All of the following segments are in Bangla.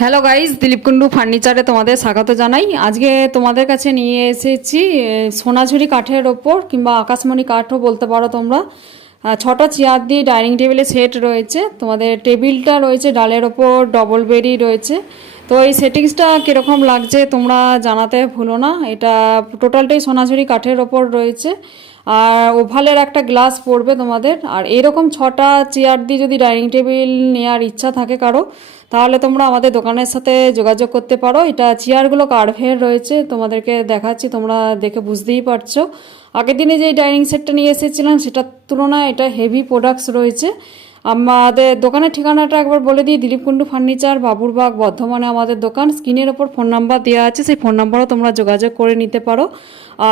হ্যালো গাইস, দিলীপ কুন্ডু ফার্নিচারে তোমাদের স্বাগত জানাই। আজকে তোমাদের কাছে নিয়ে এসেছি সোনাঝুরি কাঠের ওপর কিংবা আকাশমণি কাঠও বলতে পারো তোমরা। ছটা চেয়ার দিয়ে ডাইনিং টেবিলের সেট রয়েছে। তোমাদের টেবিলটা রয়েছে ডালের ওপর, ডবল বেডই রয়েছে। তো এই সেটিংসটা কীরকম লাগছে তোমরা জানাতে ভুলো না। এটা টোটালটাই সোনাঝুরি কাঠের ওপর রয়েছে। আর ওভালের একটা গ্লাস পড়বে তোমাদের। আর এরকম ছটা চেয়ার দিয়ে যদি ডাইনিং টেবিল নেওয়ার ইচ্ছা থাকে কারো, তাহলে তোমরা আমাদের দোকানের সাথে যোগাযোগ করতে পারো। এটা চেয়ারগুলো কার্ভের রয়েছে, তোমাদেরকে দেখাচ্ছি, তোমরা দেখে বুঝতেই পারছো। আগের দিনে যে ডাইনিং সেটটা নিয়ে এসেছিলাম সেটার তুলনায় এটা হেভি প্রোডাক্টস রয়েছে। আমাদের দোকানের ঠিকানাটা একবার বলে দিই, দিলীপ কুন্ডু ফার্নিচার, বাবুরবাগ, বর্ধমানে আমাদের দোকান। স্ক্রিনের ওপর ফোন নাম্বার দেওয়া আছে, সেই ফোন নাম্বারও তোমরা যোগাযোগ করে নিতে পারো।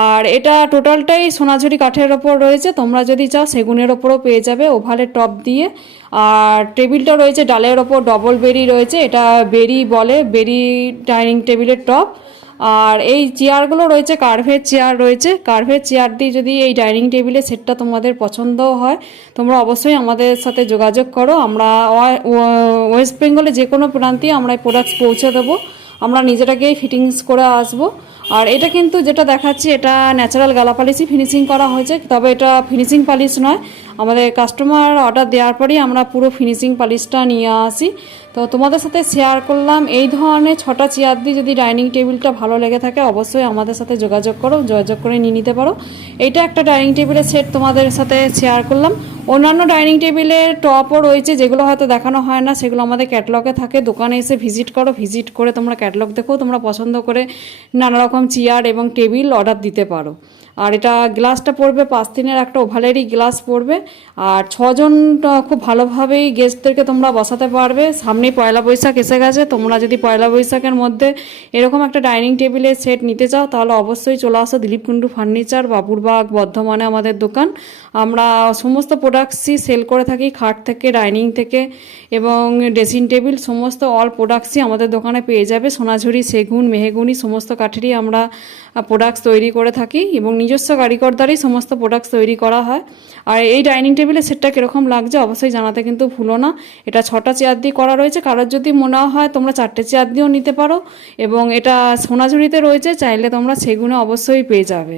আর এটা টোটালটাই সোনাঝুরি কাঠের ওপর রয়েছে। তোমরা যদি চাও সেগুনের ওপরও পেয়ে যাবে ওভালের টপ দিয়ে। আর টেবিলটা রয়েছে ডালের ওপর, ডবল বেরি রয়েছে, এটা বেরি বলে, বেরি ডাইনিং টেবিলের টপ। আর এই চেয়ারগুলো রয়েছে কার্ভের চেয়ার রয়েছে। কার্ভের চেয়ার দিয়ে যদি এই ডাইনিং টেবিলের সেটটা তোমাদের পছন্দ হয়, তোমরা অবশ্যই আমাদের সাথে যোগাযোগ করো। আমরা ওয়েস্ট বেঙ্গলে যে কোনো প্রান্তে আমরা এই প্রোডাক্টস পৌঁছে দেবো। আমরা নিজেরাকেই ফিটিংস করে আসবো। আর এটা কিন্তু যেটা দেখাচ্ছি এটা ন্যাচারাল গালা পালিশই ফিনিশিং করা হয়েছে, তবে এটা ফিনিশিং পালিশ নয়। আমাদের কাস্টমার অর্ডার দেওয়ার পরেই আমরা পুরো ফিনিশিং পালিশটা নিয়ে আসি। তো তোমাদের সাথে শেয়ার করলাম এই ধরনের ছটা চেয়ার দিয়ে যদি ডাইনিং টেবিলটা ভালো লেগে থাকে অবশ্যই আমাদের সাথে যোগাযোগ করো, যোগাযোগ করে নিয়ে নিতে পারো। এইটা একটা ডাইনিং টেবিলের সেট তোমাদের সাথে শেয়ার করলাম। অন্যান্য ডাইনিং টেবিলের টপও রয়েছে, যেগুলো হয়তো দেখানো হয় না, সেগুলো আমাদের ক্যাটালগে থাকে। দোকানে এসে ভিজিট করো, ভিজিট করে তোমরা ক্যাটালগ দেখো, তোমরা পছন্দ করে নানা রকম চেয়ার এবং টেবিল অর্ডার দিতে পারো। আর এটা গ্লাসটা পড়বে 5-3-এর একটা ওভালেরই গ্লাস পড়বে। আর 6জন খুব ভালোভাবেই গেস্টদেরকে তোমরা বসাতে পারবে। সামনে পয়লা বৈশাখ এসে গেছে, তোমরা যদি পয়লা বৈশাখের মধ্যে এরকম একটা ডাইনিং টেবিলের সেট নিতে চাও তাহলে অবশ্যই চলে আসো দিলীপ কুন্ডু ফার্নিচার, বাবুরবাগ, বর্ধমানে আমাদের দোকান। আমরা সমস্ত প্রোডাক্টসই সেল করে থাকি, খাট থেকে, ডাইনিং থেকে এবং ড্রেসিং টেবিল, সমস্ত অল প্রোডাক্টসই আমাদের দোকানে পেয়ে যাবে। সোনাঝুরি, সেগুন, মেহগুনি সমস্ত কাঠেরই আমরা প্রোডাক্টস তৈরি করে থাকি এবং নিজস্ব কারিগর দ্বারাই সমস্ত প্রোডাক্টস তৈরি করা হয়। আর এই ডাইনিং টেবিলের সেটটা কীরকম লাগছে অবশ্যই জানাতে কিন্তু ভুলো না। এটা 6টা চেয়ার দিয়ে করা রয়েছে, কারোর যদি মনে হয় তোমরা 4টে চেয়ার দিয়েও নিতে পারো। এবং এটা সোনাঝুরিতে রয়েছে, চাইলে তোমরা সেগুনে অবশ্যই পেয়ে যাবে।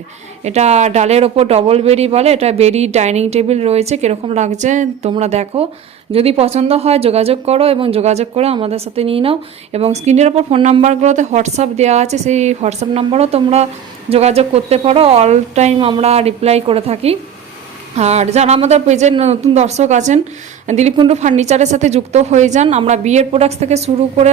এটা ডালের ওপর ডবল বেরি বলে, এটা বেরি ডাইনিং টেবিল রয়েছে। কীরকম লাগছে তোমরা দেখো, যদি পছন্দ হয় যোগাযোগ করো এবং যোগাযোগ করে আমাদের সাথে নিয়ে নাও। এবং স্ক্রিনের ওপর ফোন নাম্বারগুলোতে হোয়াটসঅ্যাপ দেওয়া আছে, সেই হোয়াটসঅ্যাপ নাম্বারও তোমরা যোগাযোগ করতে পারো। অল টাইম আমরা রিপ্লাই করে থাকি। আর যারা আমাদের পেজের নতুন দর্শক আছেন, দিলীপ কুন্ডু ফার্নিচারের সাথে যুক্ত হয়ে যান। আমরা বিয়ের প্রোডাক্টস থেকে শুরু করে